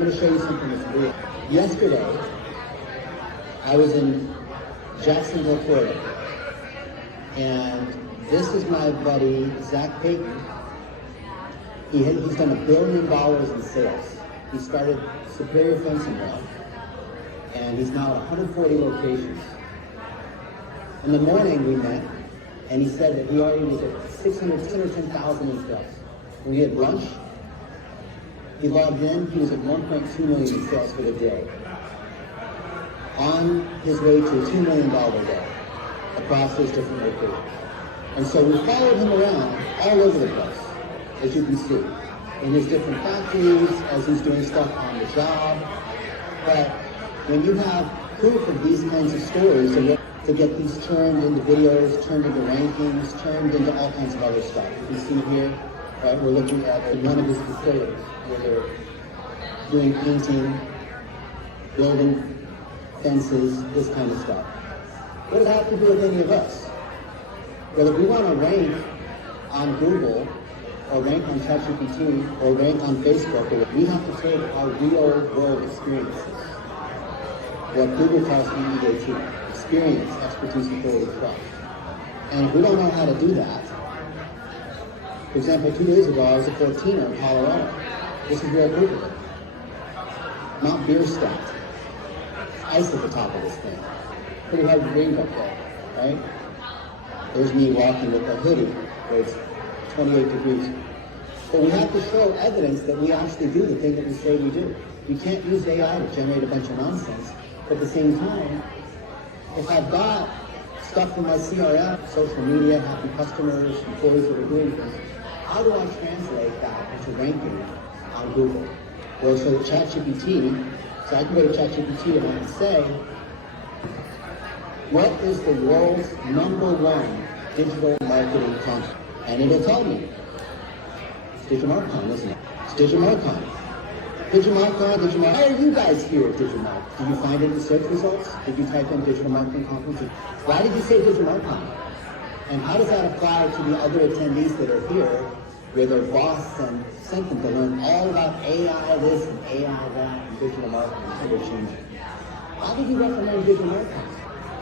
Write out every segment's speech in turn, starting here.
going to show you something that's weird. Yesterday, I was in Jacksonville, Florida, and this is my buddy, Zach Payton. He's done $1 billion in sales. He started Superior Fencing Mill, and he's now at 140 locations. In the morning we met, and he said that he already was at 610,000 in sales. When we had lunch, he logged in, he was at 1.2 million in sales for the day. On his way to a $2 million day across those different locations. And so we followed him around all over the place, as you can see, in his different factories, as he's doing stuff on the job. But when you have proof of these kinds of stories, to get these turned into videos, turned into rankings, turned into all kinds of other stuff. You can see here, right, we're looking at one of his facilities where they're doing painting, building fences, this kind of stuff. What does that have to do with any of us? Well, if we want to rank on Google, or rank on ChatGPT, or rank on Facebook, we have to take our real world experiences. What Google calls EEAT, experience, expertise, authority, trust. And if we don't know how to do that, for example, 2 days ago I was at Cortina in Colorado. This is real proof of it. Mount Bierstadt. Ice at the top of this thing. Pretty hard to breathe up there, right? There's me walking with a hoodie where it's 28 degrees. But we have to show evidence that we actually do the thing that we say we do. We can't use AI to generate a bunch of nonsense. But at the same time, if I've got stuff in my CRM, social media, happy customers, employees that are doing things, how do I translate that into ranking on Google? Well, so ChatGPT, so I can go to ChatGPT and I can say, what is the world's #1 digital marketing content? And it'll tell me. It's DigiMarCon, isn't it? It's DigiMarCon. DigiMarCon. Why are you guys here at DigiMarc? Did you find it in the search results? Did you type in digital marketing conference? Why did you say DigiMarCon? And how does that apply to the other attendees that are here, where their boss sent them to learn all about AI this and AI that and digital marketing and how they're changing? Why did you recommend DigiMarCon?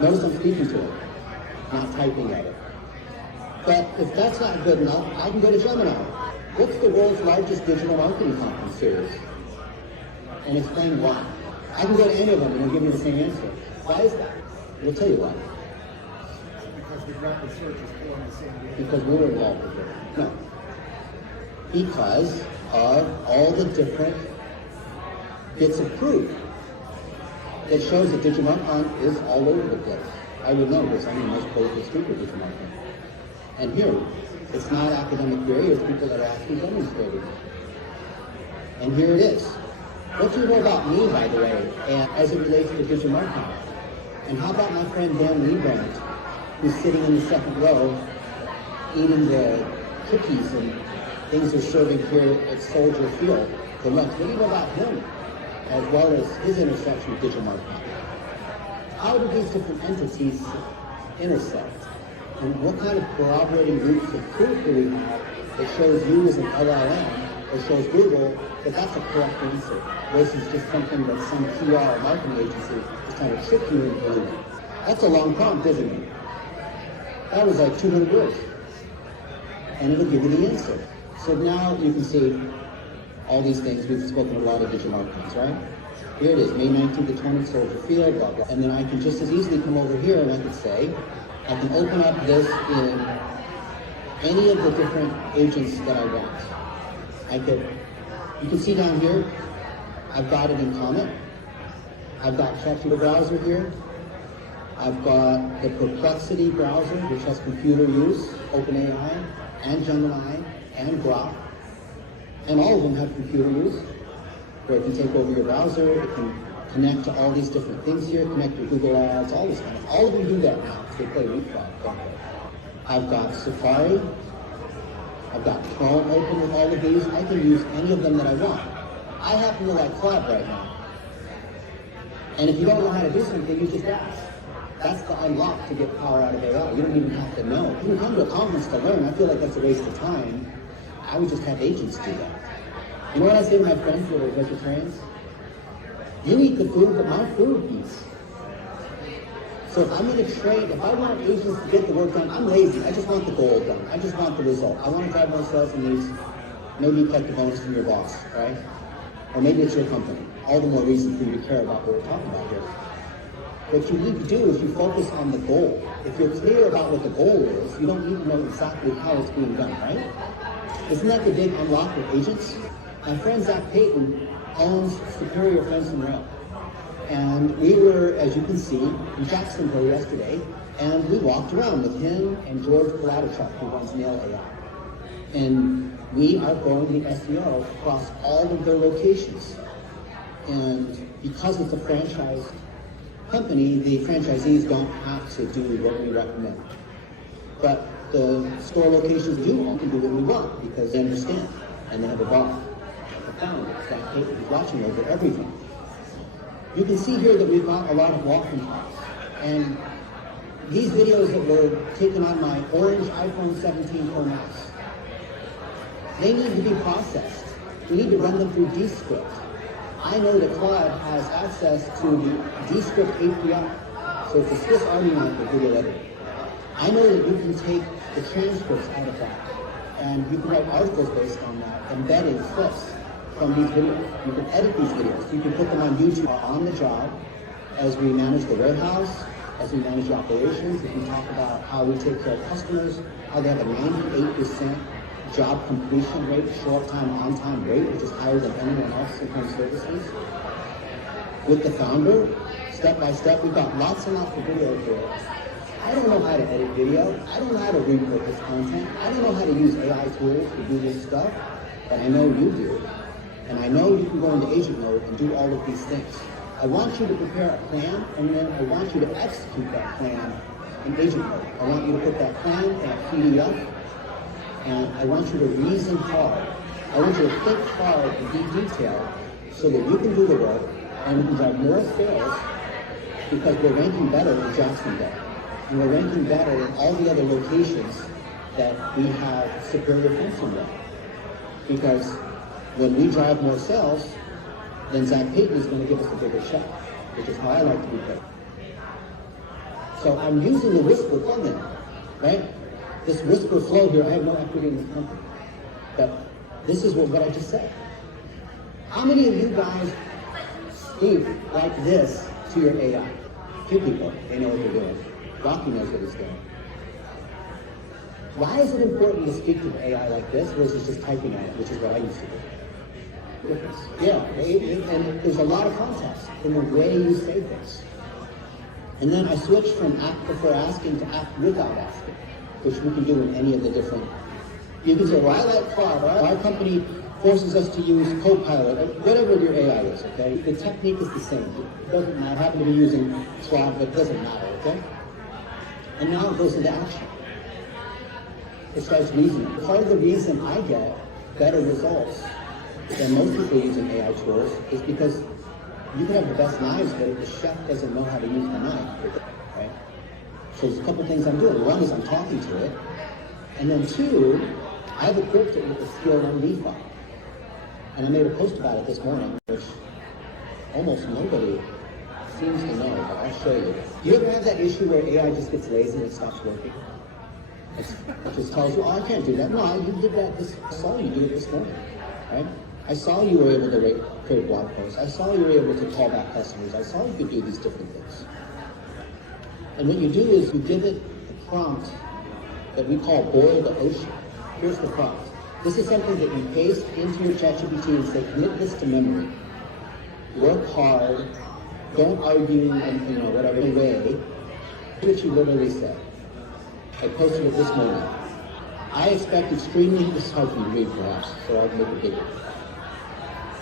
Notice I'm speaking to it, not typing at it. But if that's not good enough, I can go to Gemini. What's the world's largest digital marketing conference series? And explain why. I can go to any of them and they'll give me the same answer. Why is that? We'll tell you why. Because the rapid search is pulling the same data. Because we were involved with it. No. Because of all the different bits of proof that shows that DigiMarCon is all over the place. I would know because I'm the most prolific speaker of DigiMarCon. And here, it's not academic theory, it's people that are actually demonstrating. And here it is. What do you know about me, by the way, and as it relates to DigiMarCon? And how about my friend Dan Liebrand, who's sitting in the second row, eating the cookies and things they're serving here at Soldier Field for lunch? What do you know about him, as well as his intersection with DigiMarCon? How do these different entities intersect? And what kind of corroborating groups of proof do we have that shows you as an LLM, or shows Google that that's a correct answer, versus just something that some PR marketing agency is trying to trick you into believing? That's a long prompt, isn't it? That was like 200 words. And it'll give you the answer. So now you can see all these things. We've spoken a lot of DigiMarCons, right? Here it is, May 19th to 20th, Soldier Field, blah, blah. And then I can just as easily come over here and I could say, I can open up this in any of the different agents that I want. You can see down here, I've got it in Comet. I've got ChatGPT browser here. I've got the Perplexity browser, which has computer use, OpenAI, and Gemini, and Grok. And all of them have computer use, where it can take over your browser, it can connect to all these different things here, connect to Google Ads, all this kind of, all of them do that now, so they play leapfrog. I've got Safari, I've got Chrome open with all of these. I can use any of them that I want. I happen to like Cloud right now. And if you don't know how to do something, you just ask. That's the unlock to get power out of AI. You don't even have to know. You can come to a conference to learn. I feel like that's a waste of time. I would just have agents do that. You know what I say to my friends that are vegetarians? You eat the food that my food eats. So if I'm going to trade, if I want agents to get the work done, I'm lazy. I just want the goal done. I just want the result. I want to drive more sales and leads. Maybe you collect a bonus from your boss, right? Or maybe it's your company. All the more reason for you to care about what we're talking about here. What you need to do is you focus on the goal. If you're clear about what the goal is, you don't need to know exactly how it's being done, right? Isn't that the big unlock with agents? My friend Zach Payton owns Superior Fence and Rail. And we were, as you can see, in Jacksonville yesterday, and we walked around with him and George Paladachuk, who runs Nail AI. And we are growing the SEO across all of their locations. And because it's a franchise company, the franchisees don't have to do what we recommend. But the store locations do want to do what we want because they understand and they have a bar. The founder, Zach Payton, is watching over everything. You can see here that we've got a lot of walking tracks. And these videos that were taken on my orange iPhone 17 Pro Max, they need to be processed. We need to run them through Descript. I know that Claude has access to the Descript API, so it's a Swiss Army knife for video editing. I know that you can take the transcripts out of that, and you can write articles based on that, embedding clips from these videos. You can edit these videos. You can put them on YouTube on the job as we manage the warehouse, as we manage the operations, as we talk about how we take care of customers, how they have a 98% job completion rate, short time, on time rate, which is higher than anyone else in home services. With the founder, step by step, we've got lots and lots of video here. I don't know how to edit video. I don't know how to repurpose content. I don't know how to use AI tools to do this stuff, but I know you do. And I know you can go into agent mode and do all of these things. I want you to prepare a plan, and then I want you to execute that plan in agent mode. I want you to put that plan in a PDF, and I want you to reason hard. I want you to think hard and be detailed so that you can do the work and we can drive more sales because we're ranking better in Jacksonville. And we're ranking better in all the other locations that we have superior fencing with. Because when we drive more sales, then Zach Payton is going to give us a bigger check, which is how I like to be paid. So I'm using the Whisper plugin, right? This Whisper flow here, I have no equity in this company. But this is what I just said. How many of you guys speak like this to your AI? A few people, they know what they're doing. Rocky knows what he's doing. Why is it important to speak to the AI like this versus just typing at it, which is what I used to do? Yeah, and there's a lot of context in the way you say things. And then I switched from act before asking to act without asking, which we can do in any of the different. You can say, well, I like Claude. Our company forces us to use Copilot, whatever your AI is, okay? The technique is the same. It doesn't matter. I happen to be using Claude, but it doesn't matter, okay? And now it goes into action. It starts reasoning. Part of the reason I get better results than most people using AI tools is because you can have the best knives, but if the chef doesn't know how to use the knife, right? So there's a couple things I'm doing. One is I'm talking to it, and then two, I've equipped it with a skill MD file. And I made a post about it this morning, which almost nobody seems to know, but I'll show you. Do you ever have that issue where AI just gets lazy and it stops working? It just tells you, oh, I can't do that. No, you did that. I saw you do it this morning, right? I saw you were able to create blog posts. I saw you were able to call back customers. I saw you could do these different things. And what you do is you give it a prompt that we call boil the ocean. Here's the prompt. This is something that you paste into your ChatGPT and say, commit this to memory. Work hard. Don't argue in whatever way. What you literally said. I posted it this morning. I expect extremely, this is hard for you to read perhaps, so I'll make it bigger.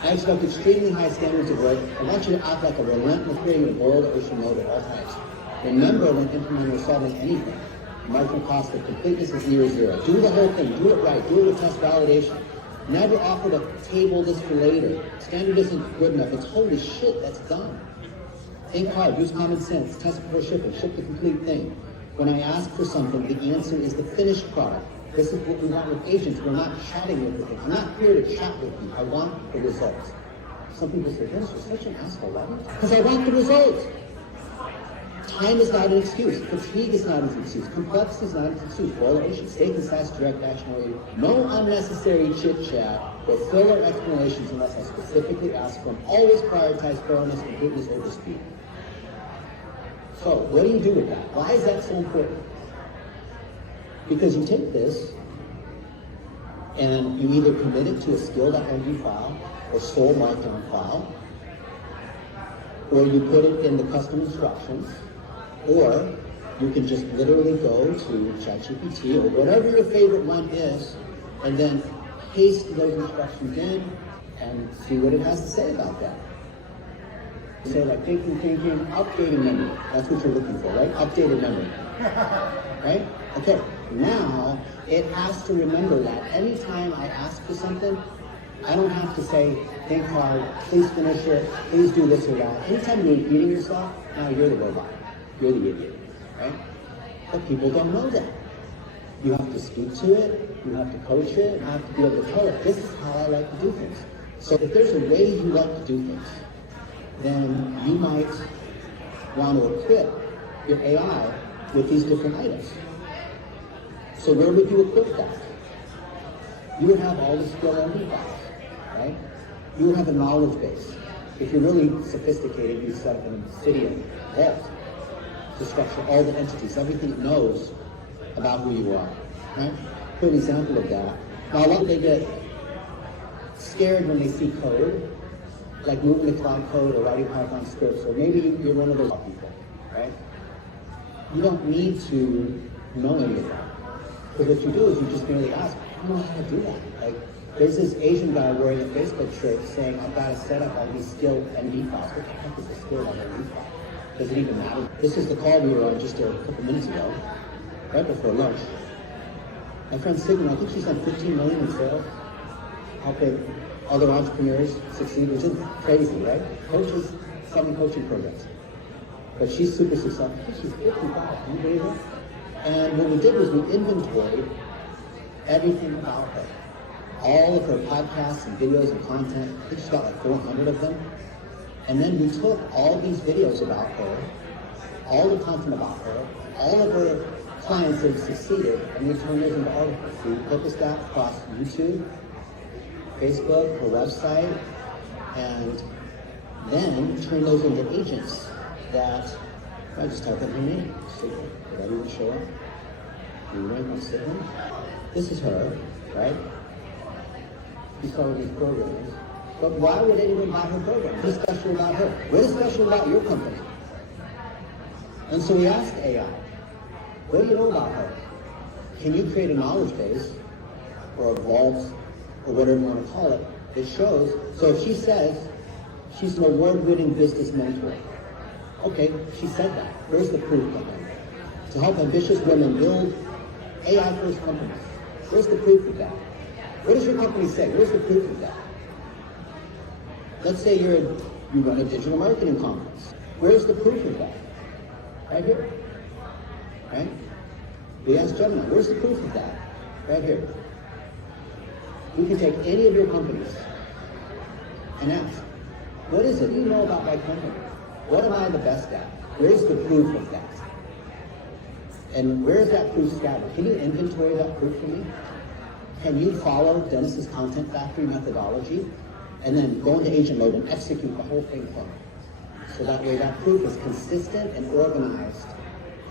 I expect extremely high standards of work. I want you to act like a relentless creating a boil the ocean mode at all times. Remember when implementing or solving anything, marginal cost of completeness is near zero. Do the whole thing, do it right, do it with test validation. Never offer to table this for later. Standard isn't good enough. It's holy shit, that's done. Think hard, use common sense, test before shipping, ship the complete thing. When I ask for something, the answer is the finished product. This is what we want with agents. We're not chatting with them. I'm not here to chat with you. I want the results. Some people say, Dennis, you're such an asshole, right? Because I want the result. Time is not an excuse. Fatigue is not an excuse. Complexity is not an excuse. Boil the ocean. Stay concise, direct, action oriented. No unnecessary chit-chat or filler explanations unless I specifically ask for them. Always prioritize thoroughness, completeness over speed. So, what do you do with that? Why is that so important? Because you take this and you either commit it to a skill.md file or soul markdown file, or you put it in the custom instructions, or you can just literally go to ChatGPT or whatever your favorite one is, and then paste those instructions in and see what it has to say about that. Say like thinking, updating memory. That's what you're looking for, right? Updated memory. Right? Okay. Now it has to remember that anytime I ask for something, I don't have to say, think hard, please finish it, please do this or that. Anytime you're repeating yourself, now you're the robot. You're the idiot, right? But people don't know that. You have to speak to it, you have to coach it, you have to be able to tell it, this is how I like to do things. So if there's a way you like to do things, then you might want to equip your AI with these different items. So where would you equip that? You would have all the skill MD files, right? You would have a knowledge base. If you're really sophisticated, you set up an obsidian vault to structure all the entities, everything it knows about who you are, right? Put an example of that. Now, a lot of they get scared when they see code, like moving to cloud code or writing Python scripts, or maybe you're one of those people, right? You don't need to know any of that. Because what you do is you just merely ask, I don't know how to do that. Like, there's this Asian guy wearing a Facebook shirt saying, I've got to set up all these skilled MD files. What the heck is a skilled MD file? Does it even matter? This is the call we were on just a couple minutes ago, right before lunch. My friend Sigmund, I think she's done 15 million in sales, helping other entrepreneurs succeed, which is crazy, right? Coaches, 7 coaching programs. But she's super successful. I think she's 55, can you believe it? And what we did was we inventoried everything about her. All of her podcasts and videos and content. I think she's got like 400 of them. And then we took all these videos about her, all the content about her, all of her clients that have succeeded, and we turned those into articles. We repurposed that across YouTube, Facebook, her website, and then turned those into agents that, I just type in her name. Sigmund. Did that even show up? You right on Sigmund? This is her, right? She's calling these programs. But why would anyone buy her program? What's special about her? What is special about your company? And so we asked AI, what do you know about her? Can you create a knowledge base, or a vault, or whatever you want to call it, that shows, so if she says she's an award-winning business mentor, okay, she said that. Where's the proof behind it? To help ambitious women build AI-first companies. Where's the proof of that? What does your company say? Where's the proof of that? Let's say you run a digital marketing conference. Where's the proof of that? Right here. Right? We asked Gemini, where's the proof of that? Right here. We can take any of your companies and ask, what is it you know about my company? What am I the best at? Where's the proof of that? And where's that proof scattered? Can you inventory that proof for me? Can you follow Dennis's Content Factory methodology and then go into agent mode and execute the whole thing for me? So that way that proof is consistent and organized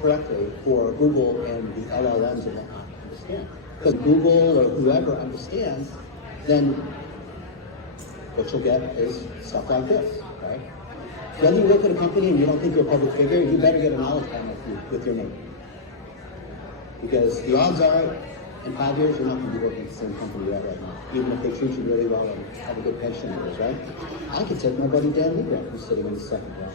correctly for Google and the LLMs and whatnot to understand. Because Google or whoever understands, then what you'll get is stuff like this, right? Whether you work at a company and you don't think you're a public figure, you better get a knowledge panel with your name. Because the odds are, in 5 years, you're not going to be working at the same company you're at right now, even if they treat you really well and have a good pension and those, right? I could take my buddy Dan Liebrand, who's sitting in the second row.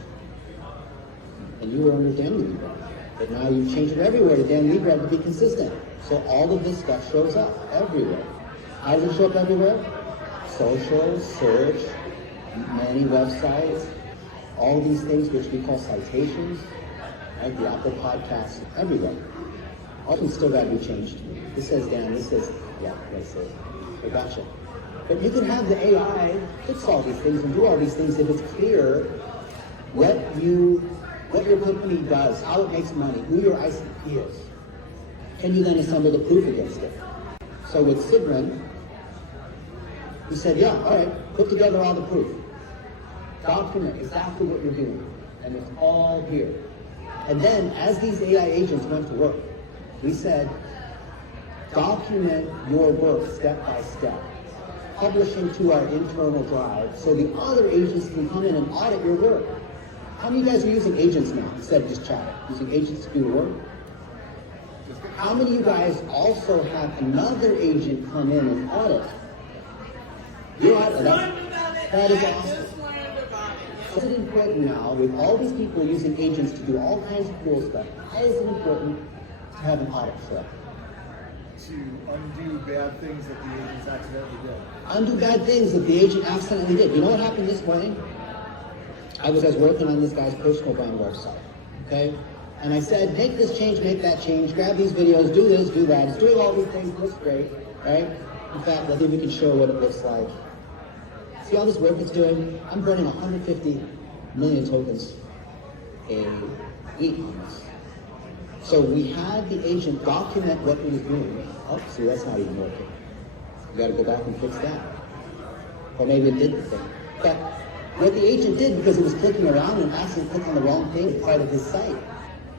And you were under Dan Liebrand. But now you've changed it everywhere to Dan Liebrand to be consistent. So all of this stuff shows up everywhere. How does it show up everywhere? Social, search, many websites, all these things which we call citations, right? The Apple Podcasts, everywhere. All of them still got to be changed. This says Dan, this says, yeah, that's it. I gotcha. But you can have the AI fix all these things and do all these things if it's clear what your company does, how it makes money, who your ICP is. Can you then assemble the proof against it? So with Sidran, he said, yeah, all right, put together all the proof. Document exactly what you're doing. And it's all here. And then as these AI agents went to work, we said, document your work step by step, publishing to our internal drive so the other agents can come in and audit your work. How many of you guys are using agents now instead of just chatting? Using agents to do the work? How many of you guys also have another agent come in and audit? You audit that is awesome. So it's important now with all these people using agents to do all kinds of cool stuff. Why is it important to have an audit trail? To undo bad things that the agents accidentally did. Undo bad things that the agent accidentally did. You know what happened this morning? I was working on this guy's personal brand website, okay? And I said, make this change, make that change, grab these videos, do this, do that. It's doing all these things, looks great, right? In fact, I think we can show what it looks like. See all this work it's doing? I'm burning 150 million tokens a week on this. So we had the agent document what he was doing. Oh, see, that's not even working. You gotta go back and fix that. Or maybe it did the thing. But what the agent did, because it was clicking around and accidentally clicked on the wrong thing, it's part of his site.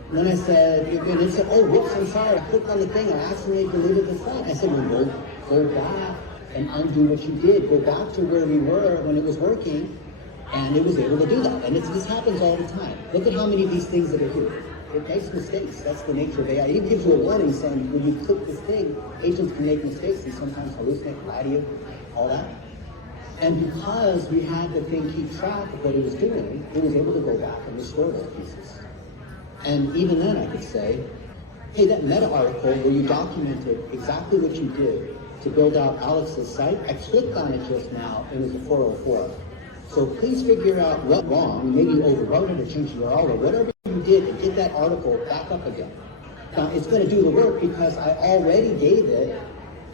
And then I said, and it said, oh, whoops, I'm sorry, I clicked on the thing, I accidentally deleted the site. I said, well, go back and undo what you did. Go back to where we were when it was working, and it was able to do that. And this happens all the time. Look at how many of these things that are here. It makes mistakes. That's the nature of AI. It even gives you a warning saying when you click this thing, agents can make mistakes and sometimes hallucinate, lie to you, all that. And because we had the thing keep track of what it was doing, it was able to go back and restore those pieces. And even then I could say, hey, that meta article where you documented exactly what you did to build out Alex's site, I clicked on it just now and it was a 404. So please figure out what wrong, maybe you overwrote it or changed your URL or whatever you did and get that article back up again. Now it's going to do the work because I already gave it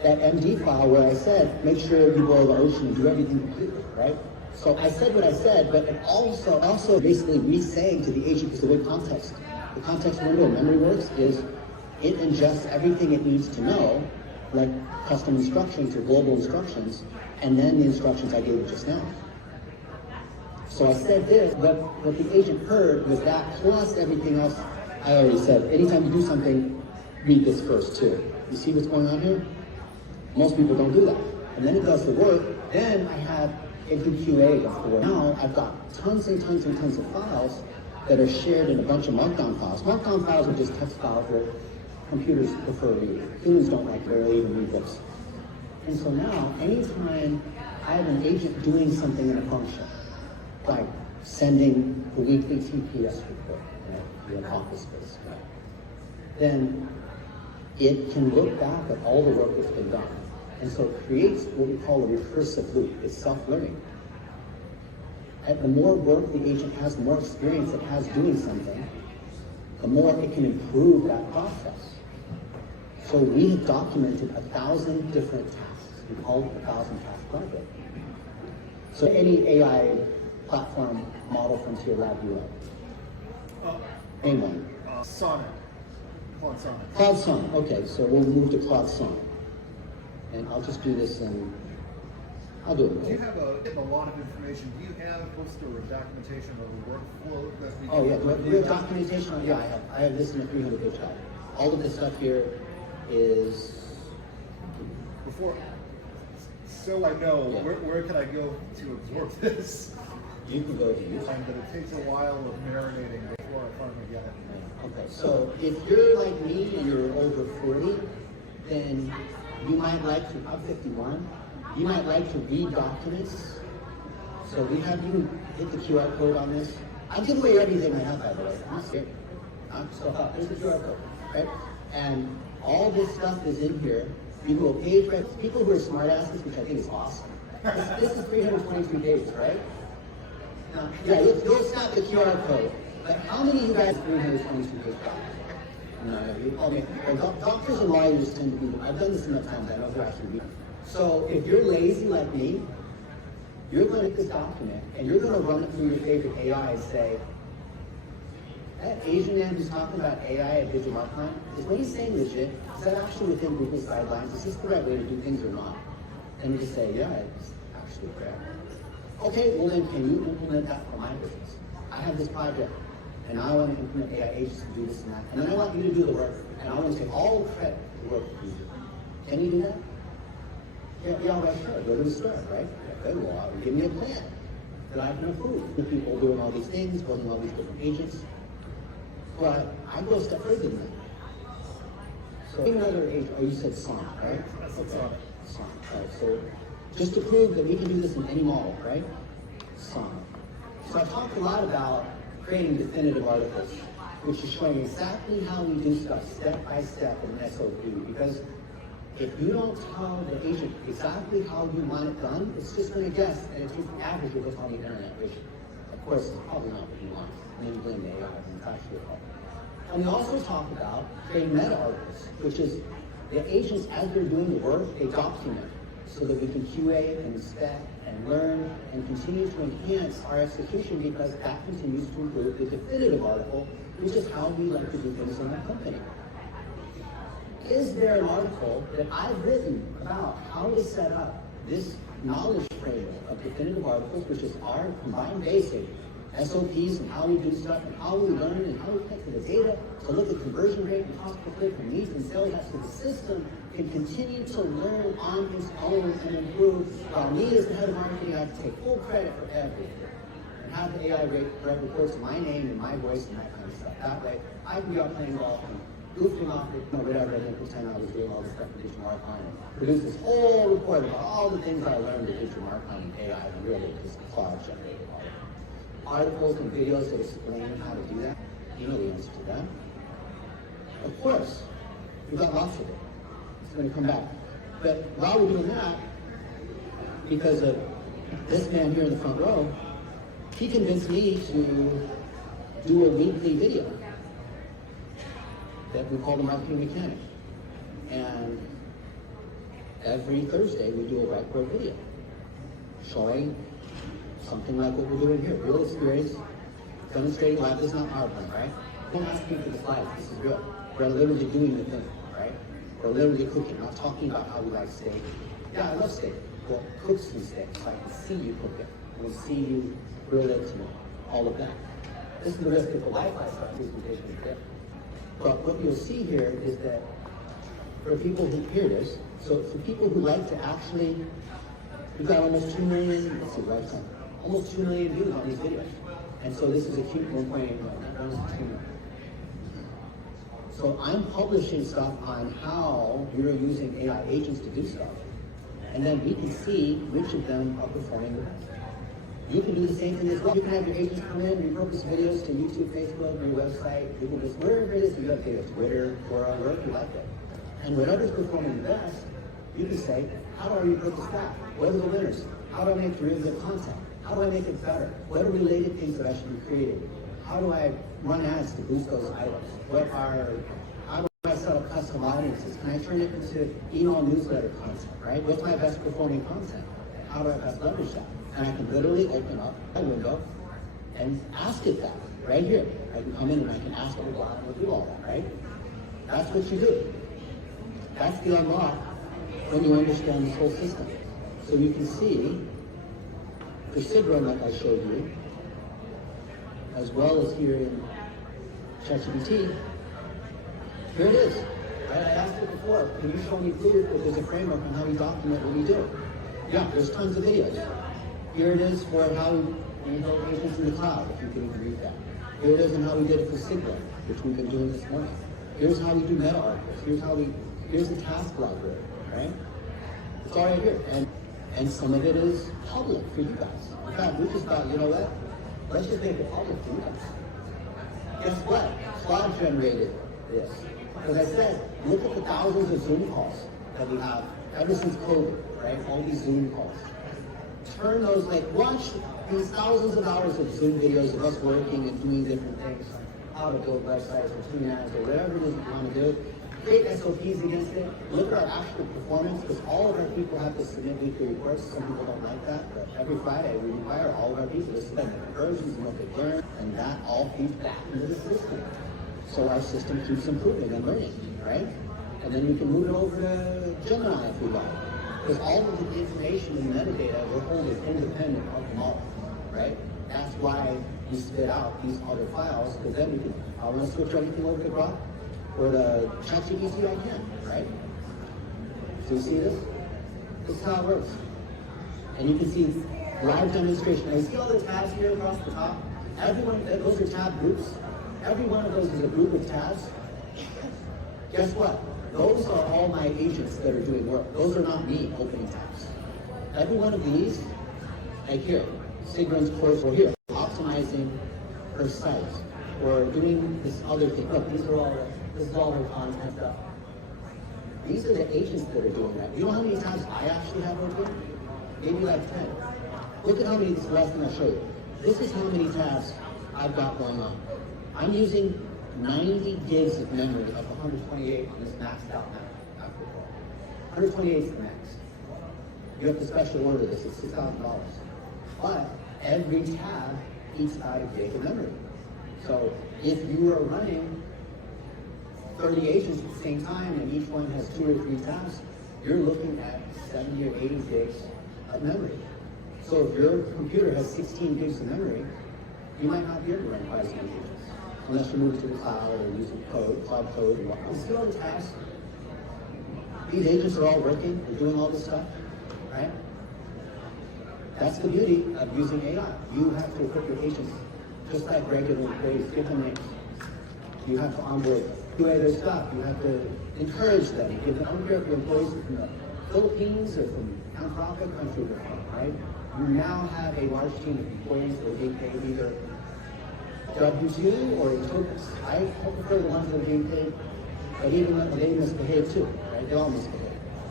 that MD file where I said, make sure you boil the ocean and do everything completely, right? So I said what I said, but it also basically re-saying to the agent, because the way the context window of memory works is it ingests everything it needs to know, like custom instructions or global instructions, and then the instructions I gave you just now. So I said this, but what the agent heard was that plus everything else I already said. Anytime you do something, read this first too. You see what's going on here? Most people don't do that. And then it does the work, then I have it do QA against the work. Now I've got tons and tons and tons of files that are shared in a bunch of markdown files. Markdown files are just text files that computers prefer reading. Humans don't like barely even read books. And so now, anytime I have an agent doing something in a function, like sending the weekly TPS report, right, to an office space, right, then it can look back at all the work that's been done. And so it creates what we call a recursive loop. It's self-learning. And the more work the agent has, the more experience it has doing something, the more it can improve that process. So we have documented 1,000 different tasks. We call it the 1,000-task project. So any AI platform model frontier lab you like? Name one. Sonic. Claude Sonic. Claude Sonic. Okay, so we'll move to Claude Sonic. And I'll just do this and I'll do it. Do you have a lot of information? Do you have a documentation of the workflow that we Oh yeah, do we have documentation? Yeah, I have this in a 300-page doc. All of this stuff here is so I know, yeah. Where can I go to absorb this? You can go to YouTube. But it takes a while of marinating before I finally get it. Okay, so if you're like me and you're over 40, then you might like to, I'm 51, you might like to read documents. So we have you hit the QR code on this. I'll give away everything I have, by the way. I'm scared. I'm so hot. Here's the QR code, right? And all this stuff is in here. You can go page by people who are smartasses, which I think is awesome. This is 323 pages, right? Yeah, you'll snap the QR code. But how many of you guys 322 page documents? None of you. Okay. Well, doctors and lawyers tend to be, I've done this enough times, I know they're actually reading. So if you're lazy like me, you're going to take this document and you're going to run it through your favorite AI and say, that Asian man who's talking about AI at DigiMarCon, is what he's saying legit? Is that actually within Google's guidelines? Is this the right way to do things or not? And you just say, yeah, it's actually correct. Okay, well then can you implement that for my business? I have this project, and I want to implement AI agents to do this and that, and then I want you to do the work, and I want to take all the credit for the work you do. Can you do that? Yeah, right, sure. Go to the store, right? Good, well, give me a plan that I can approve. The people doing all these things, building all these different agents. But I go a step further than that. So another agent, oh, you said Sonic, right? That's what's on it. Sonic, right? So just to prove that we can do this in any model, right? Sonic. So I talked a lot about creating definitive articles, which is showing exactly how we do stuff step by step in an SOP. Because if you don't tell the agent exactly how you want it done, it's just going to guess, and it's just average with what's on the internet, which, of course, is probably not what you want. Maybe blame the AI and touch your problem. And we also talk about creating meta articles, which is the agents, as they're doing the work, they document so that we can QA and inspect and learn and continue to enhance our execution, because that continues to improve the definitive article, which is how we like to do things in our company. Is there an article that I've written about how to set up this knowledge framework of definitive articles, which is our combined basic SOPs and how we do stuff and how we learn and how we connect to the data to look at conversion rate and cost per click and leads and sales, so the system can continue to learn on its own and improve, while me as the head of marketing, I have to take full credit for everything and have the AI write reports in my name and my voice and that kind of stuff. That way, I can be out playing golf and goofing off it, whatever, and then pretend I was doing all this stuff with DigiMarCon and produce this whole report about all the things I learned with DigiMarCon and AI, and really just cloud generated articles and videos that explain how to do that. You know the answer to that. Of course, we've got lots of it. It's going to come back. But while we're doing that, because of this man here in the front row, he convinced me to do a weekly video that we call the Marketing Mechanic. And every Thursday we do a whiteboard video showing something like what we're doing here, real experience, demonstrating live. This is not PowerPoint, right? Don't ask me for the slides, this is real. We're literally doing the thing, right? We're literally cooking, not talking about how we like steak. Yeah, I love steak. Well, cook some steak so I can see you cook it. I can see you grill it and all of that. This is the rest of the Wi-Fi stuff presentation is there. But what you'll see here is that for people who hear this, so for people who like to actually, we've got almost 2 million, let's see, right time. Almost 2 million views on these videos. And so this is a cute 1.8 million. So I'm publishing stuff on how you're using AI agents to do stuff. And then we can see which of them are performing the best. You can do the same thing as well. You can have your agents come in, repurpose videos to YouTube, Facebook, your website, Google, wherever it is you have data, Twitter, Quora, wherever you like it. And whatever's performing the best, you can say, how do I repurpose that? What are the winners? How do I make derivative content? How do I make it better? What are related things that I should be creating? How do I run ads to boost those items? How do I set up custom audiences? Can I turn it into email newsletter content, right? What's my best performing content? How do I best leverage that? And I can literally open up a window and ask it that, right here. I can come in and I can ask it to go out and do all that, right? That's what you do. That's the unlock when you understand this whole system. So you can see for Sidron, like I showed you, as well as here in ChatGPT, here it is. Right? I asked it before, can you show me proof that there's a framework on how we document what we do? Yeah, there's tons of videos. Here it is for how we build agents in the cloud, if you can even read that. Here it is on how we did it for Sigma, which we've been doing this morning. Here's how we do meta articles. Here's the task library, right? It's all right here. And some of it is public for you guys. In fact, we just thought, you know what? Let's just make it public for you guys. Guess what? Claude generated this. As I said, look at the thousands of Zoom calls that we have ever since COVID, right? All these Zoom calls. Turn those, watch these thousands of hours of Zoom videos of us working and doing different things, how to build websites or tune ads or whatever it is you want to do. create SOPs against it, look at our actual performance, because all of our people have to submit weekly reports. Some people don't like that, but every Friday we require all of our people to submit their conversions and what they've learned, and that all feeds back into the system. So our system keeps improving and learning, right? And then we can move it over to Gemini if we like. Because all of the information and metadata we're holding independent of the model, right? That's why we spit out these other files, because then we can, I want to switch everything over to Grok or to ChatGPT, I can, right? So you see this? This is how it works. And you can see live demonstration. Now you see all the tabs here across the top? Everyone, those are tab groups. Every one of those is a group of tabs. Guess what? Those are all my agents that are doing work. Those are not me opening tabs. Every one of these, like here, Sigrun's course, or here, optimizing her site, or doing this other thing. Look, this is all her content stuff. These are the agents that are doing that. You know how many tabs I actually have open? Maybe like 10. Look at how many, this is the last thing I'll show you. This is how many tabs I've got going on. I'm using 90 gigs of memory of 128 on this maxed out map. 128 is the max. You have to special order this, it's $6,000. But every tab eats out a gig of memory. So if you are running 30 agents at the same time and each one has 2 or 3 tabs, you're looking at 70 or 80 gigs of memory. So if your computer has 16 gigs of memory, you might not be able to run quite as many agents, unless you move to the cloud or using code, cloud code and whatnot. See all the tabs? These agents are all working, they're doing all this stuff, right? That's the beauty of using AI. You have to equip your agents just like regular employees, give them names. You have to onboard, do their stuff. You have to encourage them. Give them, I don't care if your employees are from the Philippines or from nonprofit country they're from, right? You now have a large team of employees that are being paid either W-2 or in tokens. I prefer the ones that are being paid, but even when they misbehave too, right? They all misbehave.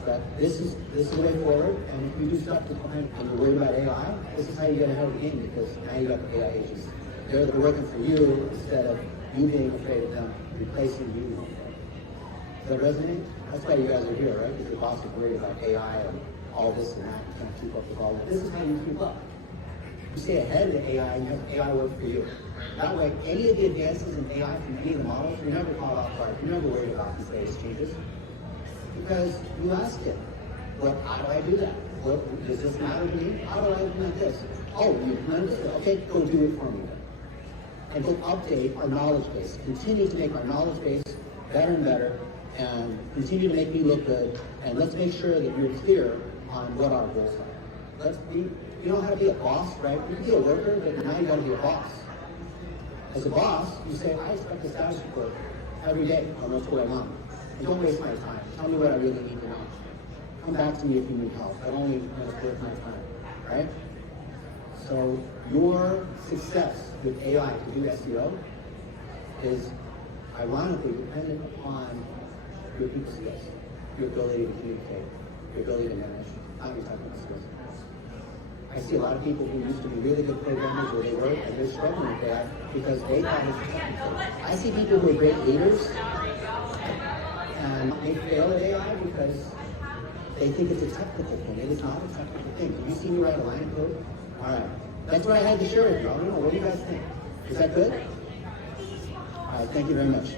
But this is the way forward, and if you do stuff and you're worried about AI, this is how you get ahead of the game, because now you got the AI agents. They're working for you instead of you being afraid of them replacing you. Does that resonate? That's why you guys are here, right? Because your boss is worried about AI and all this and that. You can't keep up with all that. This is how you keep up. You stay ahead of the AI and you have AI work for you. That way, any of the advances in AI from any of the models, you're never caught off guard. You're never worried about these latest changes. Because you ask it, well, how do I do that? Well, does this matter to me? How do I implement this? Oh, you implement this? Okay, go do it for me then. And go update our knowledge base. Continue to make our knowledge base better and better, and continue to make me look good. And let's make sure that you're clear on what our goals are. Let's be, you know how to be a boss, right? You can be a worker, but now you gotta be a boss. As a boss, you say, I expect a status report every day on what's going on. And don't waste my time. Tell me what I really need to know. Come back to me if you need help. I don't only want to worth my time, right? So your success with AI to do SEO is ironically dependent upon your people skills, your ability to communicate, your ability to manage, not your technical skills. I see a lot of people who used to be really good programmers where they work and they're struggling with AI because they thought it was technical. I see people who are great leaders and they fail at AI because they think it's a technical thing. It is not a technical thing. Have you seen me write a line of code? All right. That's what I had to share with you. I don't know. What do you guys think? Is that good? All right. Thank you very much.